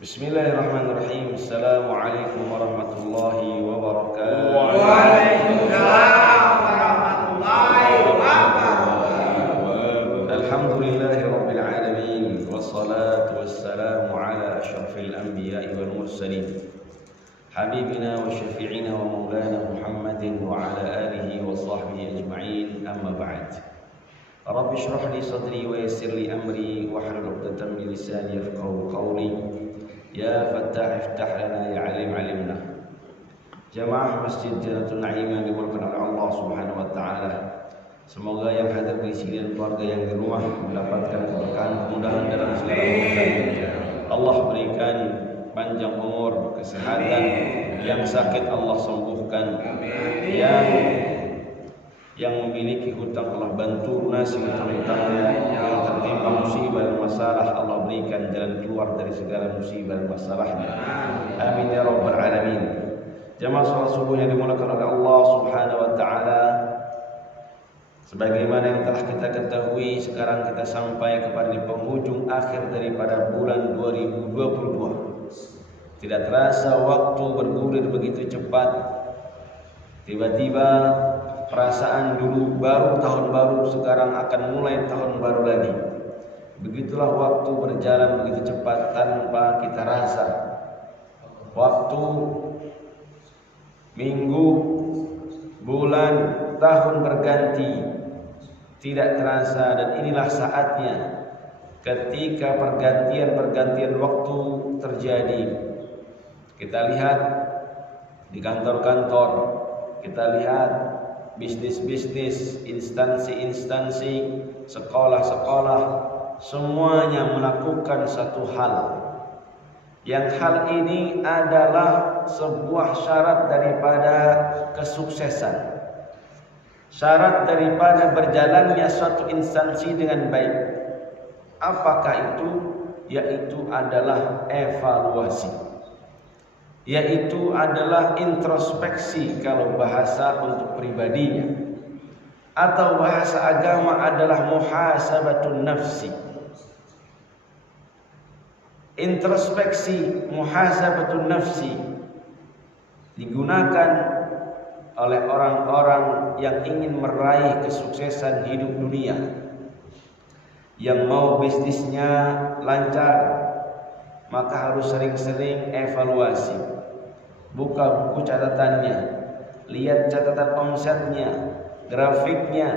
Bismillahirrahmanirrahim. Assalamualaikum warahmatullahi wabarakatuh. Waalaikumsalam warahmatullahi wabarakatuh. Alhamdulillahi rabbil alamin, wassalatu wassalamu ala asyrafil anbiya'i wal mursalin, habibina wa syafi'ina wa maulana Muhammadin wa ala alihi wa sahbihi ajma'in, amma ba'd. Rabbi shrah li sadri wa yassir li amri wahlul 'uqdatam min lisani yafqahu qawli. Ya Fattah iftah lana, ya alim alimna. Jamaah Masjid Jannatul Na'im yang dimulakan oleh Allah Subhanahu wa taala. Semoga yang hadir di sini dan keluarga yang di rumah mendapatkan keberkahan, kemudahan dalam segala urusan. Allah berikan panjang umur, kesehatan, yang sakit Allah sembuhkan. Yang memiliki hutang Allah bantu lunasi hutang-hutangnya, yang tertimpa musibah dan masalah Allah berikan jalan keluar dari segala musibah dan masalahnya. Amin ya rabbal alamin. Jamaah salat subuh yang dimulakan oleh Allah Subhanahu wa taala. Sebagaimana yang telah kita ketahui, sekarang kita sampai kepada di penghujung akhir daripada bulan 2022. Tidak terasa waktu bergulir begitu cepat. Tiba-tiba perasaan dulu baru tahun baru, sekarang akan mulai tahun baru lagi. Begitulah waktu berjalan begitu cepat tanpa kita rasa. Waktu, minggu, bulan, tahun berganti, tidak terasa. Dan inilah saatnya ketika pergantian waktu terjadi. Kita lihat di kantor-kantor, kita lihat bisnis-bisnis, instansi-instansi, sekolah-sekolah, semuanya melakukan satu hal. Yang hal ini adalah sebuah syarat daripada kesuksesan, syarat daripada berjalannya suatu instansi dengan baik. Apakah itu? Yaitu adalah evaluasi, yaitu adalah introspeksi kalau bahasa untuk pribadinya, atau bahasa agama adalah muhasabatun nafsi. Introspeksi, muhasabatun nafsi digunakan oleh orang-orang yang ingin meraih kesuksesan hidup dunia, yang mau bisnisnya lancar, maka harus sering-sering evaluasi. Buka buku catatannya, lihat catatan omsetnya, grafiknya,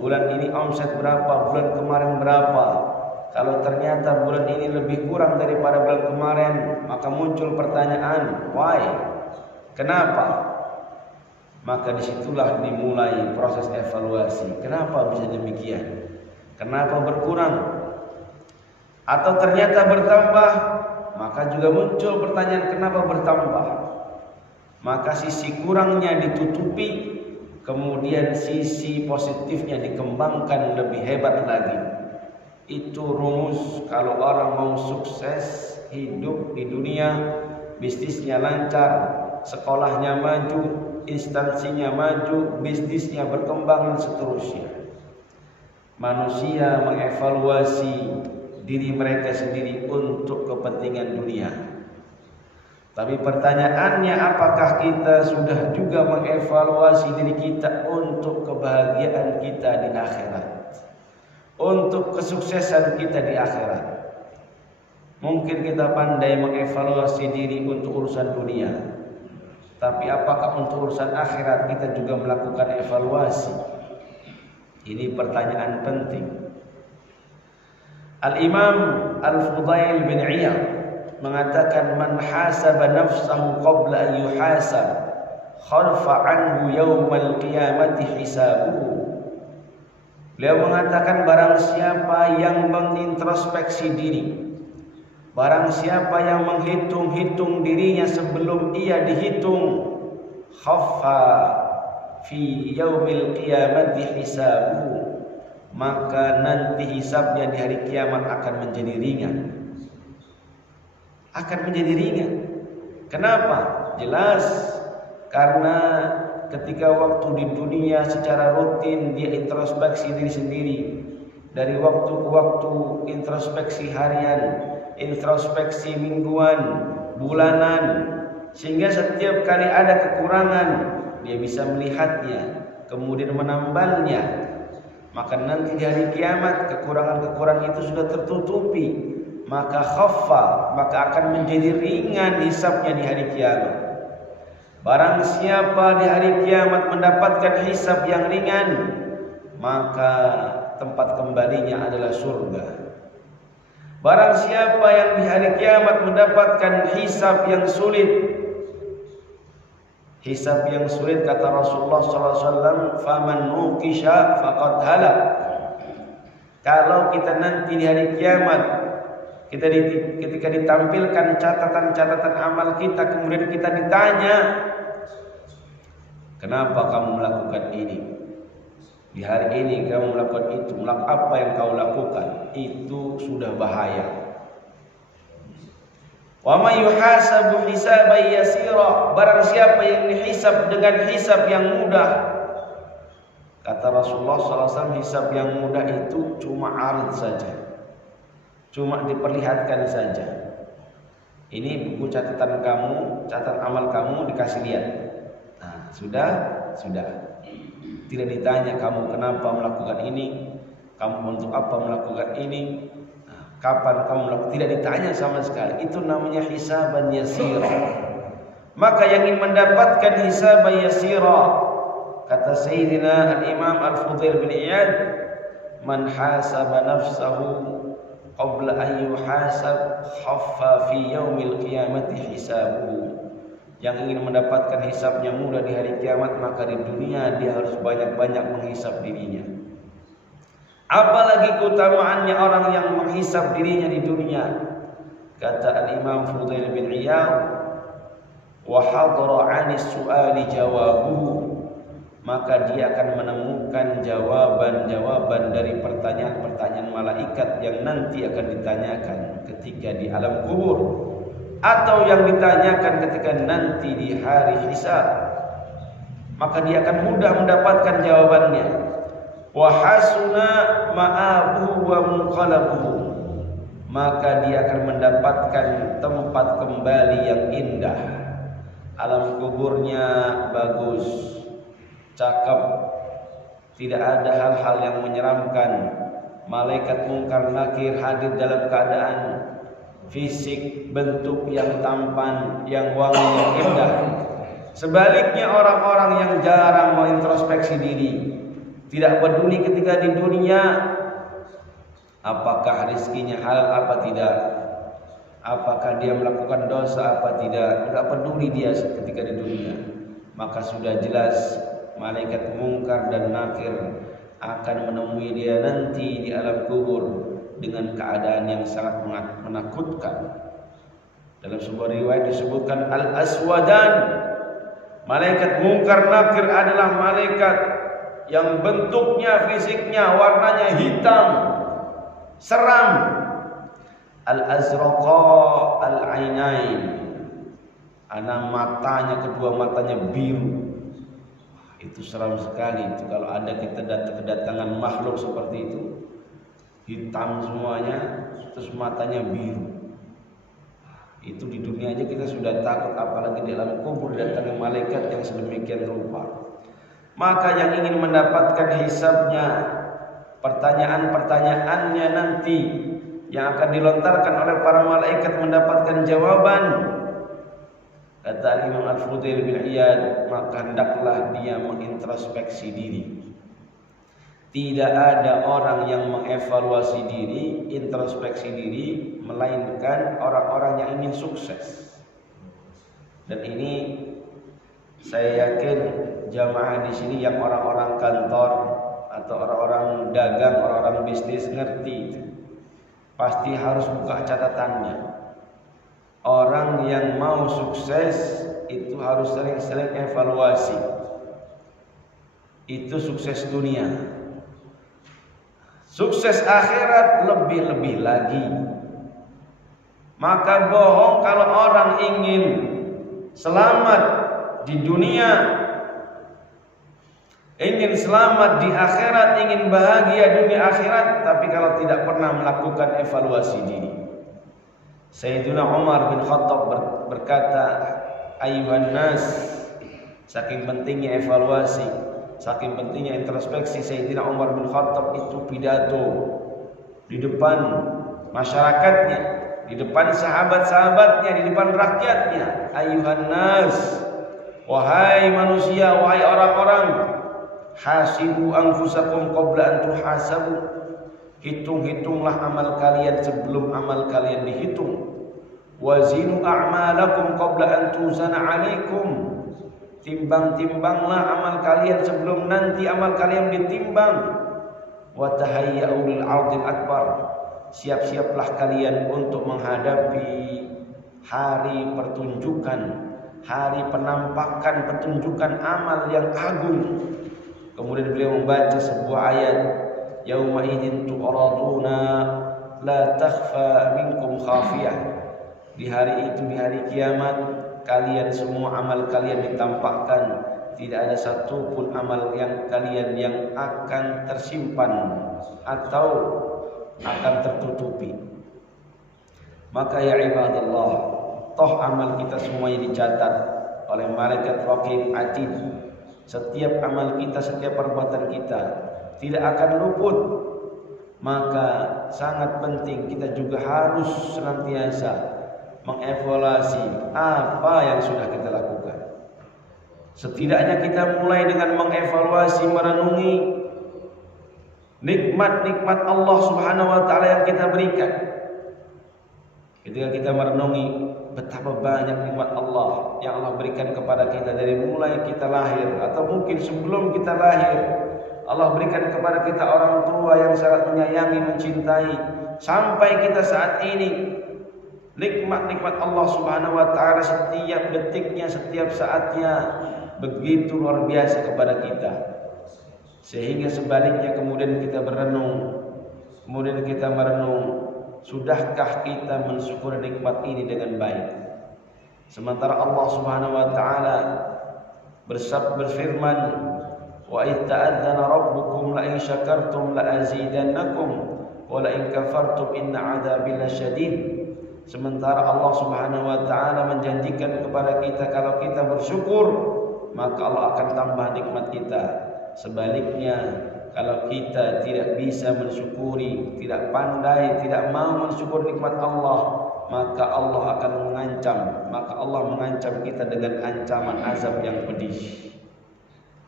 bulan ini omset berapa, bulan kemarin berapa. Kalau ternyata bulan ini lebih kurang daripada bulan kemarin, maka muncul pertanyaan, why? Kenapa? Maka disitulah dimulai proses evaluasi. Kenapa bisa demikian? Kenapa berkurang? Atau ternyata bertambah? Maka juga muncul pertanyaan, kenapa bertambah? Maka sisi kurangnya ditutupi, kemudian sisi positifnya dikembangkan lebih hebat lagi. Itu rumus kalau orang mau sukses hidup di dunia, bisnisnya lancar, sekolahnya maju, instansinya maju, bisnisnya berkembang dan seterusnya. Manusia mengevaluasi diri mereka sendiri untuk kepentingan dunia. Tapi pertanyaannya, apakah kita sudah juga mengevaluasi diri kita untuk kebahagiaan kita di akhirat, untuk kesuksesan kita di akhirat? Mungkin kita pandai mengevaluasi diri untuk urusan dunia, tapi apakah untuk urusan akhirat kita juga melakukan evaluasi? Ini pertanyaan penting. Al-Imam Al-Fudail bin Iyad mengatakan, man hasaba nafsahu qabla an yuhasab khalfa anhu yawmal qiyamati hisabuhu. Beliau mengatakan, barang siapa yang mengintrospeksi diri, barang siapa yang menghitung-hitung dirinya sebelum ia dihitung, khaffa fi yaumil qiyamati hisabuhu, maka nanti hisabnya di hari kiamat akan menjadi ringan. Akan menjadi ringan. Kenapa? Jelas karena ketika waktu di dunia secara rutin dia introspeksi diri sendiri, dari waktu ke waktu introspeksi harian, introspeksi mingguan, bulanan, sehingga setiap kali ada kekurangan dia bisa melihatnya, kemudian menambalnya. Maka nanti di hari kiamat kekurangan-kekurangan itu sudah tertutupi, maka khaffa, maka akan menjadi ringan hisabnya di hari kiamat. Barang siapa di hari kiamat mendapatkan hisab yang ringan, maka tempat kembalinya adalah surga. Barang siapa yang di hari kiamat mendapatkan hisab yang sulit, hisab yang sulit kata Rasulullah SAW, faman nuqisha faqad halak. Kalau kita nanti di hari kiamat, ketika ditampilkan catatan-catatan amal kita, kemudian kita ditanya, kenapa kamu melakukan ini? Di hari ini kamu melakukan itu, apa yang kau lakukan? Itu sudah bahaya. Wa may yuhasabu hisaban yasira, barang siapa yang dihisab dengan hisab yang mudah, kata Rasulullah SAW, hisab yang mudah itu cuma arid saja, cuma diperlihatkan saja. Ini buku catatan kamu, catatan amal kamu dikasih lihat. Nah, sudah. Tidak ditanya kamu kenapa melakukan ini, kamu untuk apa melakukan ini, kapan kamu melakukan, tidak ditanya sama sekali. Itu namanya hisaban yasira. Maka yang ingin mendapatkan hisaban yasira, kata Sayyidina Al-Imam Al-Fudail bin Iyad, man hasaba nafsahu qabla an yuhasab khaffa fi yaumil qiyamati hisabuhu. Yang ingin mendapatkan hisabnya mudah di hari kiamat, maka di dunia dia harus banyak-banyak menghisab dirinya. Apalagi keutamaannya orang yang menghisab dirinya di dunia. Kata Al-Imam Fudail bin Iyad, wa hadara 'anis su'ali jawabuhu, maka dia akan menemukan jawaban-jawaban dari pertanyaan-pertanyaan malaikat yang nanti akan ditanyakan ketika di alam kubur, atau yang ditanyakan ketika nanti di hari hisab. Maka dia akan mudah mendapatkan jawabannya. Wa hasuna ma'abuhu wa munqalabuhu, maka dia akan mendapatkan tempat kembali yang indah. Alam kuburnya bagus, cakep, tidak ada hal-hal yang menyeramkan. Malaikat mungkar nakir hadir dalam keadaan fisik, bentuk yang tampan, yang wangi, yang indah. Sebaliknya orang-orang yang jarang mengintrospeksi diri, tidak peduli ketika di dunia apakah rezekinya halal apa tidak, apakah dia melakukan dosa apa tidak, tidak peduli dia ketika di dunia. Maka sudah jelas malaikat mungkar dan nakir akan menemui dia nanti di alam kubur dengan keadaan yang sangat menakutkan. Dalam sebuah riwayat disebutkan al-aswadan, malaikat mungkar nakir adalah malaikat yang bentuknya, fisiknya, warnanya hitam, seram. Al-azraqa al-ainain, matanya, kedua matanya biru. Itu seram sekali itu kalau ada kita kedatangan makhluk seperti itu, hitam semuanya, terus matanya biru. Itu di dunia aja kita sudah takut, apalagi di dalam kubur didatangi malaikat yang sedemikian rupa. Maka yang ingin mendapatkan hisabnya, pertanyaan-pertanyaannya nanti yang akan dilontarkan oleh para malaikat mendapatkan jawaban, kata Imam Al-Fudail bin Iyad, maka hendaklah dia mengintrospeksi diri. Tidak ada orang yang mengevaluasi diri, introspeksi diri, melainkan orang-orang yang ingin sukses. Dan ini saya yakin jamaah di sini yang orang-orang kantor atau orang-orang dagang, orang-orang bisnis ngerti itu. Pasti harus buka catatannya. Orang yang mau sukses itu harus sering-sering evaluasi. Itu sukses dunia. Sukses akhirat lebih-lebih lagi. Maka bohong kalau orang ingin selamat di dunia, ingin selamat di akhirat, ingin bahagia dunia akhirat, tapi kalau tidak pernah melakukan evaluasi diri. Sayyidina Umar bin Khattab berkata, ayuhan nas, saking pentingnya evaluasi, saking pentingnya introspeksi, Sayyidina Umar bin Khattab itu pidato di depan masyarakatnya, di depan sahabat-sahabatnya, di depan rakyatnya. Ayuhan nas, wahai manusia, wahai orang-orang, hasibu anfusakum qabla an tuhasabu. Hitung-hitunglah amal kalian sebelum amal kalian dihitung. Wazinu a'malakum qabla an tuzana 'alaikum. Timbang-timbanglah amal kalian sebelum nanti amal kalian ditimbang. Wa tahayya'u lil 'ardil akbar. Siap-siaplah kalian untuk menghadapi hari pertunjukan, hari penampakan pertunjukan amal yang agung. Kemudian beliau membaca sebuah ayat, yauma idzin tu'raduna la takhfa minkum khafiyah. Di hari itu, di hari kiamat, kalian semua amal kalian ditampakkan, tidak ada satupun amal yang kalian yang akan tersimpan atau akan tertutupi. Maka ya ibadallah, toh amal kita semuanya dicatat oleh malaikat raqib atid. Setiap amal kita, setiap perbuatan kita tidak akan luput. Maka sangat penting kita juga harus senantiasa mengevaluasi apa yang sudah kita lakukan. Setidaknya kita mulai dengan mengevaluasi, merenungi nikmat-nikmat Allah Subhanahu wa taala yang kita berikan. Ketika kita merenungi betapa banyak nikmat Allah yang Allah berikan kepada kita dari mulai kita lahir atau mungkin sebelum kita lahir, Allah berikan kepada kita orang tua yang sangat menyayangi, mencintai, sampai kita saat ini. Nikmat-nikmat Allah Subhanahu wa taala setiap detiknya, setiap saatnya begitu luar biasa kepada kita. Sehingga sebaliknya kemudian kita berenung, kemudian kita merenung, sudahkah kita mensyukuri nikmat ini dengan baik? Sementara Allah Subhanahu wa taala berfirman, wa idz ta'adzana rabbukum la in syakartum la azidannakum wa la in kafartum inna 'adzabi lasyadid. Sementara Allah Subhanahu wa taala menjanjikan kepada kita kalau kita bersyukur, maka Allah akan tambah nikmat kita. Sebaliknya, kalau kita tidak bisa mensyukuri, tidak pandai, tidak mau mensyukur nikmat Allah, maka Allah akan mengancam. Maka Allah mengancam kita dengan ancaman azab yang pedih.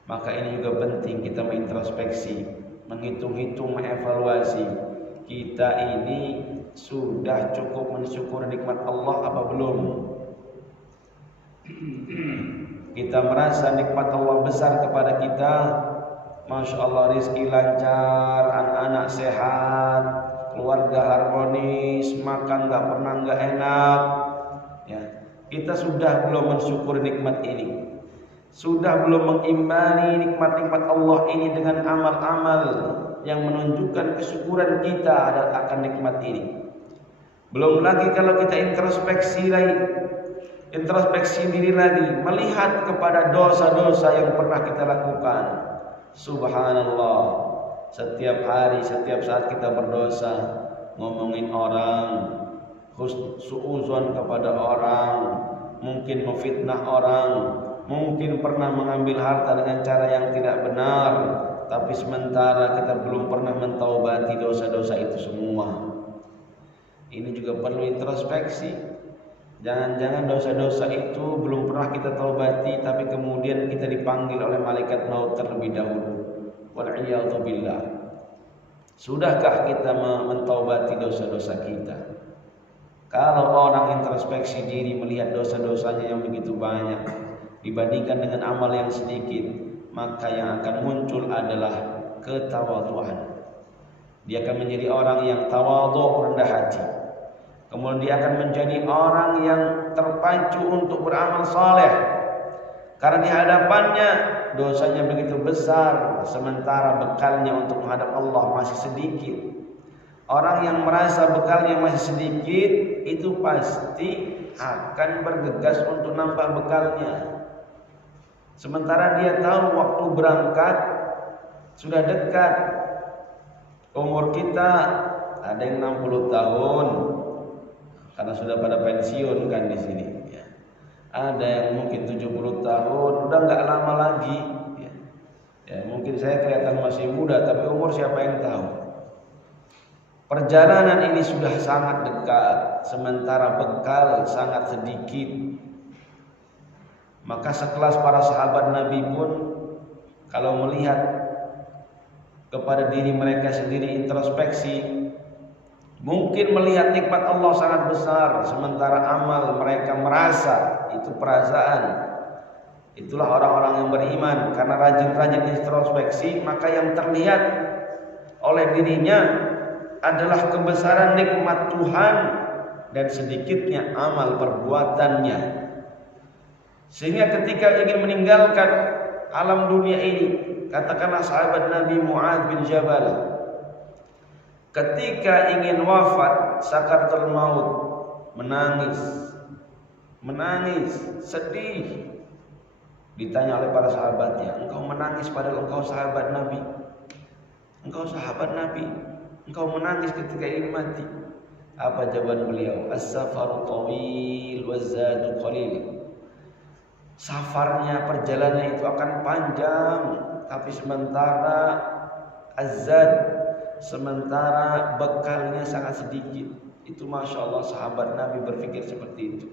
Maka ini juga penting kita mengintrospeksi, menghitung-hitung, mengevaluasi. Kita ini sudah cukup mensyukur nikmat Allah apa belum? Kita merasa nikmat Allah besar kepada kita, Masya Allah, rezeki lancar, anak-anak sehat, keluarga harmonis, makan gak pernah gak enak ya. Kita sudah belum mensyukur nikmat ini? Sudah belum mengimani nikmat-nikmat Allah ini dengan amal-amal yang menunjukkan kesyukuran kita akan nikmat ini? Belum lagi kalau kita introspeksi diri lagi, melihat kepada dosa-dosa yang pernah kita lakukan. Subhanallah, setiap hari, setiap saat kita berdosa, ngomongin orang, suuzon kepada orang, mungkin memfitnah orang, mungkin pernah mengambil harta dengan cara yang tidak benar, tapi sementara kita belum pernah mentaubati dosa-dosa itu semua. Ini juga perlu introspeksi. Jangan-jangan dosa-dosa itu belum pernah kita taubati, tapi kemudian kita dipanggil oleh malaikat maut terlebih dahulu. Wal'iyadzu billah. Sudahkah kita mentaubati dosa-dosa kita? Kalau orang introspeksi diri melihat dosa-dosanya yang begitu banyak dibandingkan dengan amal yang sedikit, maka yang akan muncul adalah ketawaduan. Dia akan menjadi orang yang tawadhu, rendah hati. Kemudian dia akan menjadi orang yang terpacu untuk beramal saleh, karena di hadapannya dosanya begitu besar, sementara bekalnya untuk menghadap Allah masih sedikit. Orang yang merasa bekalnya masih sedikit itu pasti akan bergegas untuk nambah bekalnya. Sementara dia tahu waktu berangkat sudah dekat. Umur kita ada yang 60 tahun, karena sudah pada pensiun kan di sini. Ya. Ada yang mungkin 70 tahun, udah nggak lama lagi. Ya, mungkin saya kelihatan masih muda, tapi umur siapa yang tahu? Perjalanan ini sudah sangat dekat, sementara bekal sangat sedikit. Maka sekelas para sahabat Nabi pun kalau melihat kepada diri mereka sendiri introspeksi, mungkin melihat nikmat Allah sangat besar, sementara amal mereka merasa itu perasaan. Itulah orang-orang yang beriman, karena rajin-rajin introspeksi, maka yang terlihat oleh dirinya adalah kebesaran nikmat Tuhan dan sedikitnya amal perbuatannya. Sehingga ketika ingin meninggalkan alam dunia ini, katakanlah sahabat Nabi Mu'adz bin Jabal, ketika ingin wafat sakaratul maut, menangis, sedih. Ditanya oleh para sahabatnya, engkau menangis padahal engkau sahabat Nabi. Engkau sahabat Nabi, engkau menangis ketika ingin mati. Apa jawaban beliau? As-safaru tawil waz-zadu qalil. Safarnya, perjalanan itu akan panjang, tapi sementara az-zad, sementara bekalnya sangat sedikit. Itu Masya Allah sahabat Nabi berpikir seperti itu.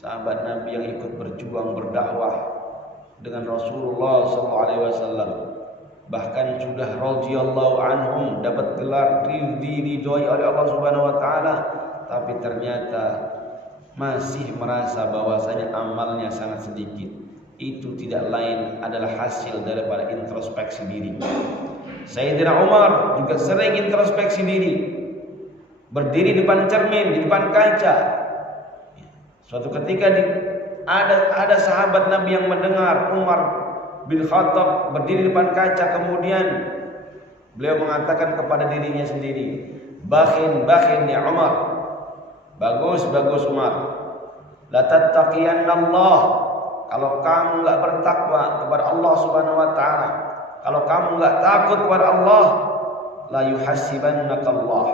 Sahabat Nabi yang ikut berjuang berdakwah dengan Rasulullah SAW, bahkan sudah radhiyallahu anhum, dapat gelar diridhoi oleh Allah Subhanahu wa taala, tapi ternyata masih merasa bahwasanya amalnya sangat sedikit. Itu tidak lain adalah hasil daripada introspeksi diri. Sayyidina Umar juga sering introspeksi diri, berdiri di depan cermin, di depan kaca. Suatu ketika ada sahabat Nabi yang mendengar Umar bin Khattab berdiri di depan kaca, kemudian beliau mengatakan kepada dirinya sendiri, bakhin ya Umar, bagus Umar, la tattaqiyanna Allah, kalau kamu enggak bertakwa kepada Allah Subhanahu wa taala, kalau kamu enggak takut kepada Allah, la yuhasibannaka Allah,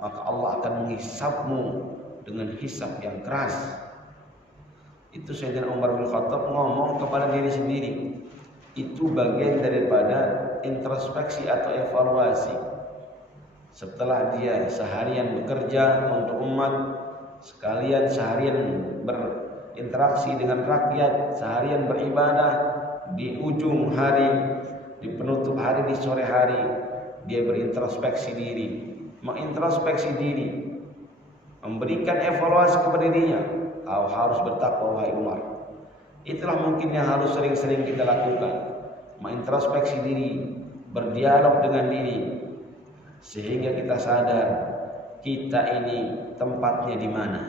maka Allah akan menghisabmu dengan hisab yang keras. Itu Sayyidina Umar bin Khattab ngomong kepada diri sendiri. Itu bagian daripada introspeksi atau evaluasi. Setelah dia seharian bekerja untuk umat, sekalian seharian berinteraksi dengan rakyat, seharian beribadah, di ujung hari, di penutup hari, di sore hari, dia berintrospeksi diri, mengintrospeksi diri, memberikan evaluasi kepada dirinya. Kau harus bertakwa wahai Umar. Itulah mungkin yang harus sering-sering kita lakukan, mengintrospeksi diri, berdialog dengan diri, sehingga kita sadar kita ini tempatnya di mana,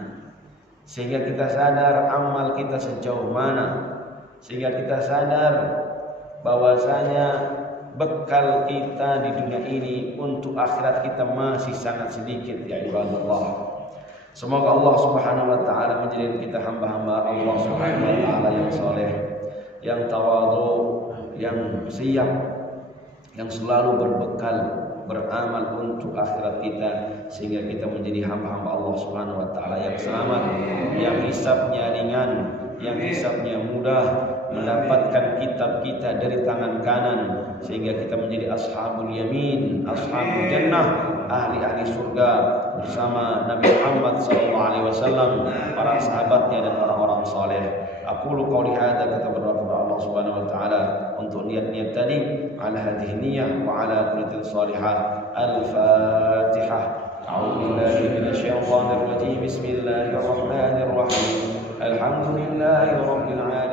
sehingga kita sadar amal kita sejauh mana, sehingga kita sadar bahwasanya bekal kita di dunia ini untuk akhirat kita masih sangat sedikit. Ya ibadallah, semoga Allah Subhanahu wa taala menjadikan kita hamba-hamba Allah Subhanahu wa taala yang saleh, yang tawadhu, yang siap, yang selalu berbekal beramal untuk akhirat kita, sehingga kita menjadi hamba-hamba Allah Subhanahu wa taala yang selamat, yang hisabnya ringan, yang hisabnya mudah, mendapatkan kitab kita dari tangan kanan, sehingga kita menjadi ashabul yamin, ashabul jannah, ahli-ahli surga bersama Nabi Muhammad SAW, para sahabatnya dan orang-orang saleh. Aqulu qouli hadza, kata berdoa kepada Allah Subhanahu wa taala untuk niat-niat tadi, ala hadhihi niyyah wa ala kulli salihah. Al-Fatihah. A'udzu billahi minasyaitonir rajim. Bismillahirrahmanirrahim. Alhamdulillahirabbil alamin.